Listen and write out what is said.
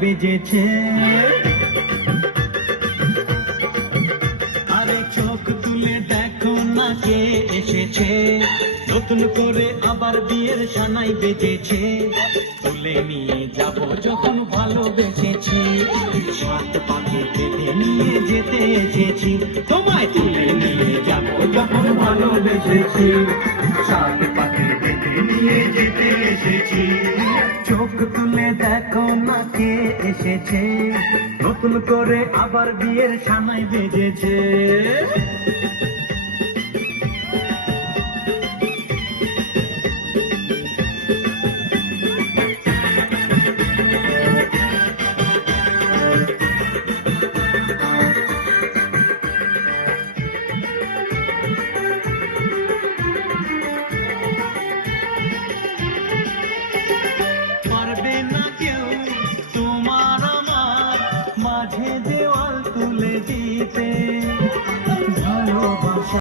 বেজেছে। আরে চোখ তুলে দেখো না কে এসেছে, নতুন করে আবার বিয়ের সানাই বেজেছে। তুলে নিয়ে যাব যখন ভালোবেসেছি, সাত পাকে বেঁধে নিয়ে যেতে এসেছি। তোমায় তুলে নিয়ে যাব যখন ভালোবেসেছি, সাত পাকে বেঁধে নিয়ে যেতে এসেছি। চোখ তুলে দেখো না কে এসেছে, নতুন করে আবার বিয়ের সানাই বেজেছে। পারবে না কেউ তোমার আমার মাঝে